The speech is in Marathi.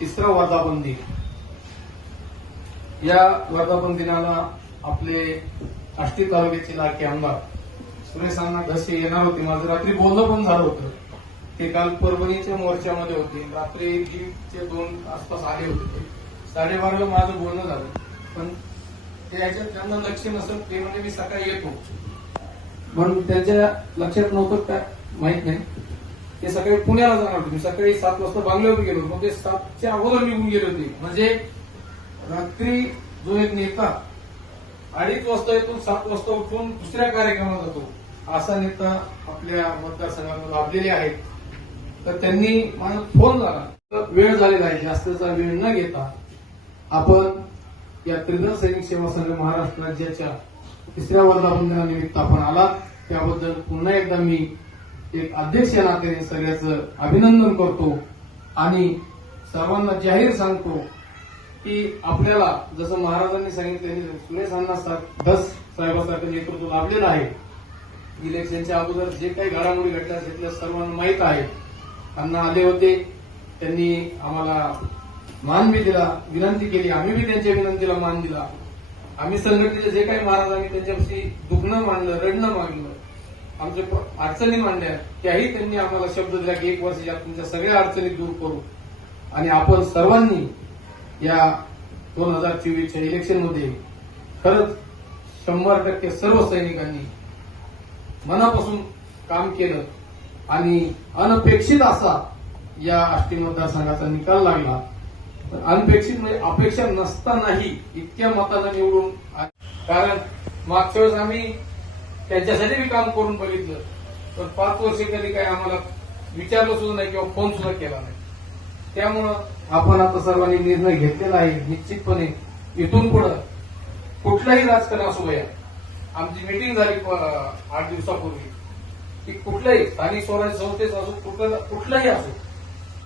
तिसरा वर्धापन दिन या वर्धापन दिनाला आपले आष्टी तालुक्याचे लाडके आमदार सुरेश अण्णा घसे येणार होते. माझं रात्री बोलणं पण झालं होतं. ते काल परभणीच्या मोर्चामध्ये होते. रात्री दीडचे दोन आसपास आले होते ते. साडेबाराला माझं बोलणं झालं. पण ते याच्यात त्यांना लक्ष नसत ते म्हणजे मी सकाळी येतो. म्हणून त्यांच्या लक्षात नव्हतं काय माहीत नाही. ते सकाळी पुण्याला जाणार होते. मी सकाळी सात वाजता बांगल्यावर गेलो मग ते सातच्या अगोदर निघून गेले होते. म्हणजे रात्री जो एक नेता अडीच वाजता येतो सात वाजता उठून दुसऱ्या कार्यक्रमाला जातो. असा नेता आपल्या मतदारसंघात लाभलेले आहेत. तर त्यांनी माझा फोन झाला तर वेळ झालेला आहे. जास्तचा वेळ न घेता आपण या त्रिदल सैनिक सेवा संघ महाराष्ट्र राज्याच्या तिसऱ्या वर्धापनदिनानिमित्त आपण आला त्याबद्दल पुन्हा एकदा मी एक अध्यक्ष या नात्याने सगळ्याचं अभिनंदन करतो आणि सर्वांना जाहीर सांगतो की आपल्याला जसं महाराजांनी सांगितलं सुरेश अण्णा दस धस साहेबासारखं नेतृत्व लाभलेलं आहे. इलेक्शनच्या अगोदर जे काही घडामोडी घडल्या तिथल्या सर्वांना माहीत आहे. त्यांना आले होते. त्यांनी आम्हाला मान बी दिला विनंती केली. आम्ही बी त्यांच्या विनंतीला मान दिला. आम्ही संघटनेचे जे काही महाराजांनी त्यांच्यापाशी दुखणं मानलं रडणं मांडलं आमच्या अडचणी मांडल्या. त्याही त्यांनी आम्हाला शब्द दिला की एक वर्षाच्या तुमच्या सगळ्या अडचणी दूर करू. आणि आपण सर्वांनी या दोन हजार चोवीसच्या इलेक्शनमध्ये खरंच शंभर टक्के सर्व सैनिकांनी मनापासून काम केलं आणि अनपेक्षित असा या आष्टी मतदारसंघाचा निकाल लागला. तर अनपेक्षित म्हणजे अपेक्षा नसतानाही इतक्या मतानं निवडून कारण मागच्या वेळेस आम्ही त्यांच्यासाठी मी काम करून बघितलं. पण पाच वर्ष कधी काही आम्हाला विचारलं सुद्धा नाही किंवा फोन सुद्धा केला नाही. त्यामुळं आपण आता सर्वांनी निर्णय घेतलेला आहे निश्चितपणे इथून पुढं कुठलंही राजकारण असू या आमची मिटिंग झाली आठ दिवसापूर्वी. की कुठलंही स्थानिक स्वराज्य संस्थेचं असो कुठलं कुठलंही असो